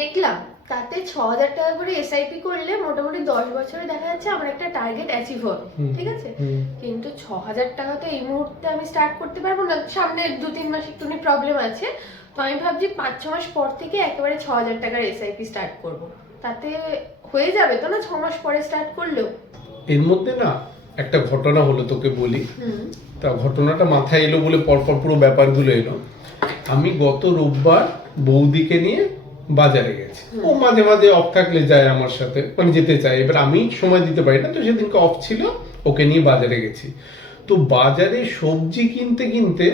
দেখলাম তাতে 6,000 টাকা করে এসআইপি করলে মোটামুটি 10 বছরে দেখা যাচ্ছে আমার একটা টার্গেট অ্যাচিভ হবে, ঠিক আছে। কিন্তু 6,000 টাকা তো এই মুহূর্তে আমি স্টার্ট করতে পারবো না, সামনে 2-3 মাস একটুখানি প্রবলেম আছে। তো আমি ভাবছি 5-6 মাস পর থেকে একেবারে 6,000 টাকার এসআইপি স্টার্ট করব। তাতে হয়ে যাবে তো না 6 মাস পরে স্টার্ট করলেও? এর মধ্যে না একটা ঘটনা হলো, তোকে বলি। তা ঘটনাটা মাথায় এলো বলে পরপর পুরো ব্যাপারগুলো এলো। আমি গত রোববার বৌদিকে নিয়ে বাজারে গেছি। ও মাঝে মাঝে অফ থাকলে যায় আমার সাথে, মানে যেতে চায়। এবার আমি সময় দিতে পারি না, তো সেদিনকে অফ ছিল, ওকে নিয়ে বাজারে গেছি। তো বাজারে সবজি কিনতে কিনতে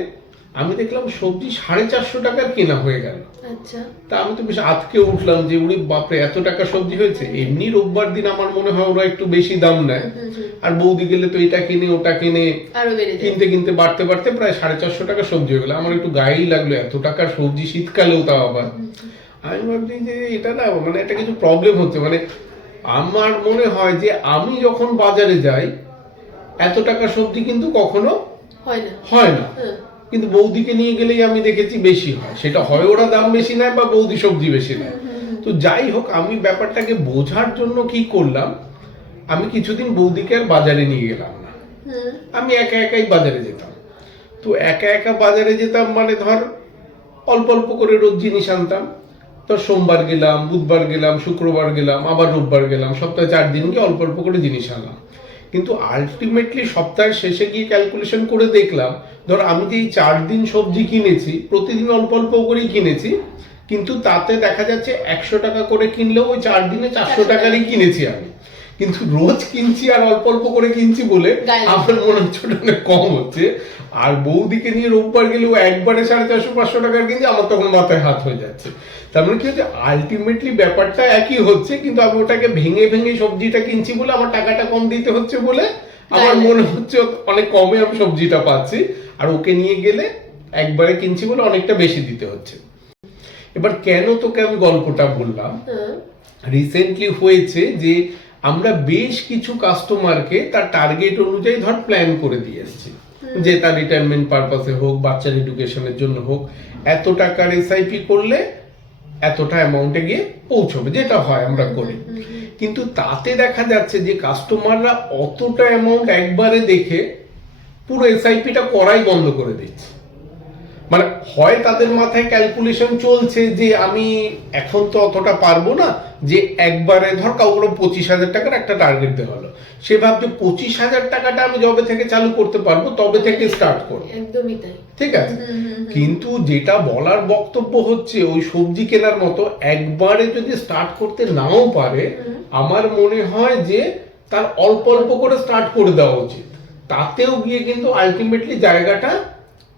আমি দেখলাম সবজি 450 টাকার কেনা হয়ে গেল। আচ্ছা। তা আমি তো বেশ আজকে উঠলাম যে উড়ি বাপরে এত টাকা সবজি হয়েছে। এমনি রোববার দিন আমার মনে হয় ওরা একটু বেশি দাম নেয়, আর বৌদি গেলে তো এটা কিনে ওটা কিনে কিনতে কিনতে বাড়তে বাড়তে প্রায় 450 টাকা সবজি হয়ে গেল। আমার একটু গায়েই লাগলো, এত টাকার সবজি শীতকালেও তাও আবার। আমি ভাবছি যে এটা না, মানে একটা কিছু প্রবলেম হচ্ছে। মানে আমার মনে হয় যে আমি যখন বাজারে যাই এত টাকা সবজি কিন্তু কখনো হয় না, কিন্তু বৌদিকে নিয়ে গেলেই আমি দেখেছি বেশি হয়। সেটা হয় ওরা দাম বেশি নেয় বা বৌদি সবজি বেশি নেয়। তো যাই হোক, আমি ব্যাপারটাকে বোঝার জন্য কি করলাম, আমি কিছুদিন বৌদিকে আর বাজারে নিয়ে গেলাম না, আমি একা একাই বাজারে যেতাম। তো একা একা বাজারে যেতাম মানে ধর অল্প অল্প করে রোজ জিনিস আনতাম। তো সোমবার গেলাম, বুধবার গেলাম, শুক্রবার গেলাম, আবার রোববার গেলাম, সপ্তাহে 4 দিন গিয়ে অল্প অল্প করে জিনিস আনলাম। কিন্তু আলটিমেটলি সপ্তাহের শেষে গিয়ে ক্যালকুলেশন করে দেখলাম, ধর আমি যে এই 4 দিন সবজি কিনেছি, প্রতিদিন অল্প অল্প করেই কিনেছি, কিন্তু তাতে দেখা যাচ্ছে 100 টাকা করে কিনলেও ওই 4 দিনে 400 টাকারই কিনেছি আমি। কিন্তু রোজ কিনছি আর অল্প অল্প করে কিনছি বলে আমার মনে হচ্ছে অনেক কম হচ্ছে। আর বৌদিকে নিয়ে রোববার গেলেও একবারে 450-500 টাকার কিনছি, আমার তখন মাথায় হাত হয়ে যাচ্ছে। তার মানে কি হচ্ছে, আলটিমেটলি ব্যাপারটা একই হচ্ছে, কিন্তু আমি ওটাকে ভেঙে ভেঙে সবজিটা কিনছি বলে আমার টাকাটা কম দিতে হচ্ছে বলে আমার মনে হচ্ছে অনেক কমে আমি সবজিটা পাচ্ছি। আর ওকে নিয়ে গেলে একবারে কিনছি বলে অনেকটা বেশি দিতে হচ্ছে। এবার কেন তোকে আমি গল্পটা বললাম, রিসেন্টলি হয়েছে যে আমরা বেশ কিছু কাস্টমারকে তার টার্গেট অনুযায়ী ধর প্ল্যান করে দিয়ে এসেছি, যে তার রিটায়ারমেন্ট পারপাসে হোক, বাচ্চার এডুকেশনের জন্য হোক, এত টাকার এসআইপি করলে এতটা অ্যামাউন্টে গিয়ে পৌঁছবে, যেটা হয় আমরা করি। কিন্তু তাতে দেখা যাচ্ছে যে কাস্টমাররা অতটা অ্যামাউন্ট একবারে দেখে পুরো এসআইপিটা করাই বন্ধ করে দিচ্ছে। মানে হয় তাদের মাথায় ক্যালকুলেশন চলছে যে আমি এখন তো অতটা পারবো না, যে একবারে ধর কাউকে 25,000 টাকার একটা টার্গেট দেওয়া হলো, সে ভাবছে 25,000 টাকাটা আমি যবে থেকে চালু করতে পারবো তবে থেকে স্টার্ট করবো। একদমই তাই, ঠিক আছে। কিন্তু যেটা বলার বক্তব্য হচ্ছে, ওই সবজি কেনার মতো একবারে যদি স্টার্ট করতে নাও পারে, আমার মনে হয় যে তার অল্প অল্প করে স্টার্ট করে দেওয়া উচিত। তাতেও গিয়ে কিন্তু আলটিমেটলি জায়গাটা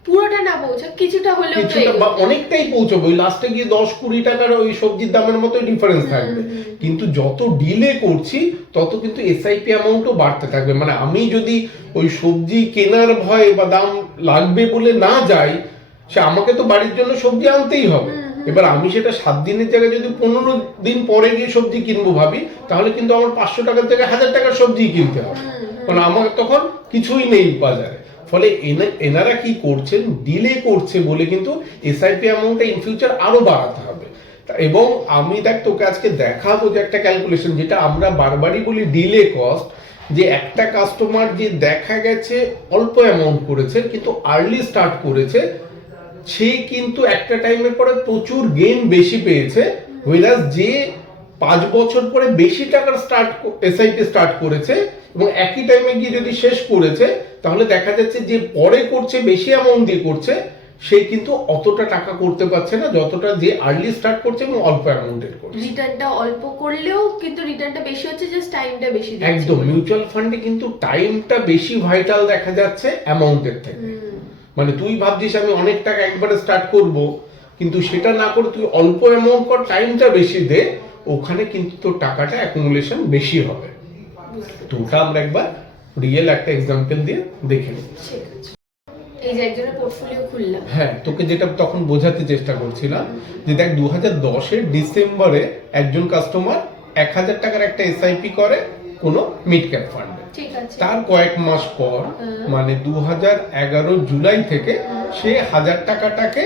পুরোটা না পৌঁছাক, কিছুটা হলেও কিছুটা বা অনেকটাই পৌঁছবে। ওই লাস্টে গিয়ে 10-20 টাকার ওই সবজির দামের মতো ডিফারেন্স থাকবে। কিন্তু যত ডিলে করছি তত কিন্তু এসআইপি অ্যামাউন্টও বাড়তে থাকবে। মানে আমি যদি ওই সবজি কেনার ভয়ে বা দাম লাগবে বলে না যাই, সে আমাকে তো বাড়ির জন্য সবজি আনতেই হবে। এবার আমি সেটা 7 দিনের জায়গায় যদি 15 দিন পরে গিয়ে সবজি কিনবো ভাবি, তাহলে কিন্তু আমার 500 টাকার জায়গায় 1000 টাকার সবজি কিনতে হবে। মানে আমার তখন কিছুই নেই বাজারে। ফলে এনারা কি করছেন, ডিলে করছে বলে কিন্তু এসআইপি অ্যামাউন্টটা ইন ফিউচার আরো বাড়াতে হবে। এবং আমি দেখ তোকে আজকে দেখাবো যে একটা ক্যালকুলেশন, যেটা আমরা বারবারই বলি ডিলে কস্ট, যে একটা কাস্টমার যে দেখা গেছে অল্প অ্যামাউন্ট করেছে কিন্তু আর্লি স্টার্ট করেছে, সে কিন্তু একটা টাইমের পরে প্রচুর গেইন বেশি পেয়েছে। হুইলাস যে 5 বছর পরে বেশি টাকার এসআইপি স্টার্ট করেছে এবং একই টাইমে গিয়ে যদি শেষ করেছে, তাহলে দেখা যাচ্ছে যে পরে করছে বেশি অ্যামাউন্ট দিয়ে করছে, সে কিন্তু অতটা টাকা করতে পারছে না যতটা যে আর্লি স্টার্ট করছে এবং অল্প অ্যামাউন্টের করছে। রিটার্নটা অল্প করলেও কিন্তু রিটার্নটা বেশি হচ্ছে, জাস্ট টাইমটা বেশি দিচ্ছে। একদম, মিউচুয়াল ফান্ডে কিন্তু টাইমটা বেশি ভাইটাল দেখা যাচ্ছে অ্যামাউন্টের থেকে। মানে তুই ভাবছিস আমি অনেক টাকা একবারে স্টার্ট করব, কিন্তু সেটা না করে তুই অল্প অ্যামাউন্ট কর, টাইমটা বেশি দে, ওখানে কিন্তু তোর টাকাটা অ্যাকুমুলেশন বেশি হবে। তো ওটা আমরা একবার রিয়েল একটা এক্সাম্পল দিয়ে দেখে নিই। এই যে একজনের পোর্টফোলিও খুললাম, হ্যাঁ, তোকে যেটা তখন বোঝাতে চেষ্টা করছিলাম যে দেখ 2010-এর ডিসেম্বরে একজন কাস্টমার 1000 টাকার একটা এসআইপি করে কোনো মিড ক্যাপ ফান্ডে। তার কয়েক মাস পর মানে 2011 জুলাই থেকে সে 1000 টাকাটাকে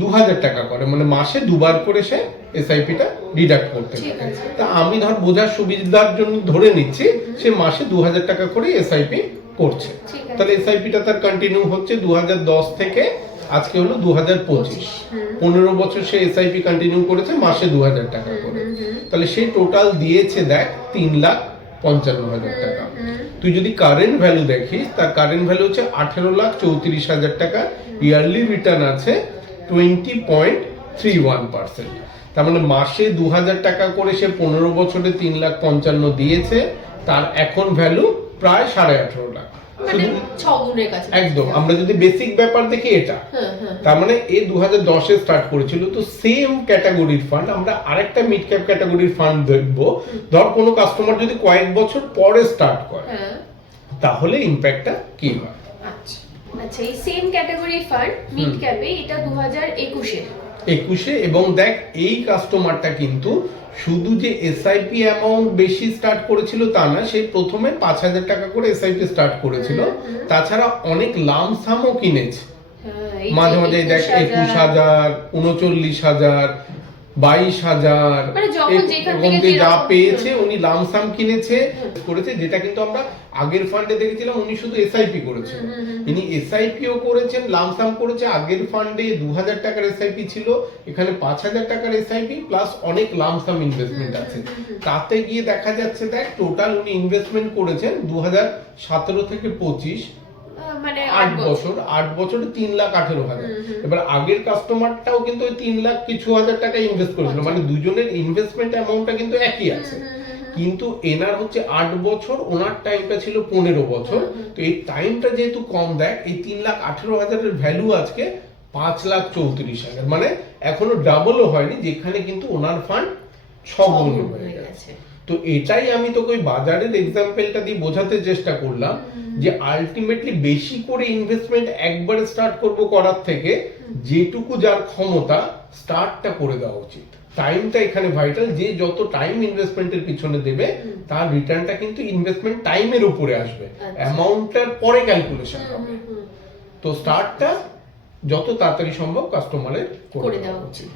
2000 টাকা করে, মানে মাসে দুবার করে সে এসআইপিটা ডিডাক্ট করতে পারে। তা আমি ধর বোঝার সুবিধার জন্য ধরে নিচ্ছি সে মাসে 2000 টাকা করে এসআইপি করছে, তাহলে এসআইপিটা তার কন্টিনিউ হচ্ছে 2010 থেকে আজকে হলো 2025, 15 বছর সে এসআইপি কন্টিনিউ করেছে মাসে 2000 টাকা করে, তাহলে সে টোটাল দিয়েছে দেখ 3,55,000 টাকা। তুই যদি কারেন্ট ভ্যালু দেখিস, তার কারেন্ট ভ্যালু হচ্ছে 18,34,000 টাকা, ইয়ারলি রিটার্ন আছে 20.31%। তার মানে মাসে 2000 টাকা করে সে 15 বছরে 3,55,000 দিয়েছে, তার এখন ভ্যালু প্রায় 18.5 লাখ, মানে 6 গুণের কাছে একদম। আমরা যদি বেসিক ব্যাপার দেখি এটা, তার মানে এ 2010 এ স্টার্ট করেছিল, তো সেম ক্যাটাগরির ফান্ড আমরা আরেকটা মিড ক্যাপ ক্যাটাগরির ফান্ড দেখবো। ধর কোনো কাস্টমার যদি কয়েক বছর পরে স্টার্ট করে, তাহলে ইমপ্যাক্টটা কি হয়। আচ্ছা আচ্ছা, এই সেম ক্যাটাগরি ফান্ড মিড ক্যাপে এটা 2021 এ, এবং দেখ এই কাস্টমারটা কিন্তু শুধু যে এসআইপি অ্যামাউন্ট বেশি স্টার্ট করেছিল তা না, সে প্রথমে 5,000 টাকা করে এসআইপি স্টার্ট করেছিল, তাছাড়া অনেক লামসামও কিনেছে, মাঝে মাঝে দেখ 21,000, 39,000, 22,000, মানে যখন যেখান থেকে যা পেয়েছে উনি লামসাম কিনেছে করেছে, যেটা কিন্তু আমরা আগের ফান্ডে দেখেছিলাম উনি শুধু এসআইপি করেছেন, ইনি এসআইপিও করেছেন, লামসাম করেছে। আগের ফান্ডে 2000 টাকার এসআইপি ছিল, এখানে 5,000 টাকার এসআইপি প্লাস অনেক লামসাম ইনভেস্টমেন্ট আছে, তাতে গিয়ে দেখা যাচ্ছে দেখ টোটাল উনি ইনভেস্টমেন্ট করেছেন 2017 থেকে 25, মানে 8 বছরে 3,18,000। এবার আগের কাস্টমারটাও কিন্তু ওই 3 লাখ কিছু হাজার টাকা ইনভেস্ট করেছিল, মানে দুজনের ইনভেস্টমেন্ট অ্যামাউন্টটা কিন্তু একই আছে, কিন্তু এনার হচ্ছে 8 বছর, ওনার টাইমটা ছিল 15 বছর, তো এই টাইমটা যেহেতু কম, দেখ এই 3,18,000 এর ভ্যালু আজকে 5,34,000, মানে এখনো ডাবলও হয়নি, যেখানে কিন্তু ওনার ফান্ড 6 গুণ হয়ে গেছে। তো এটাই আমি তোকে ওই বাজারের এক্সাম্পলটা দিয়ে বোঝাতে চেষ্টা করলাম যে আলটিমেটলি বেশি করে ইনভেস্টমেন্ট একবারে স্টার্ট করব করার থেকে যেটুকু যার ক্ষমতা স্টার্টটা করে দেওয়া উচিত। টাইমটা এখানে ভাইটাল, যে যত টাইম ইনভেস্টমেন্টের পিছনে দেবে তার রিটার্নটা কিন্তু ইনভেস্টমেন্ট টাইমের উপরে আসবে, অ্যামাউন্টটার পরে ক্যালকুলেশন হবে। তো স্টার্টটা যত তাড়াতাড়ি সম্ভব কাস্টমারের করে দেওয়া উচিত।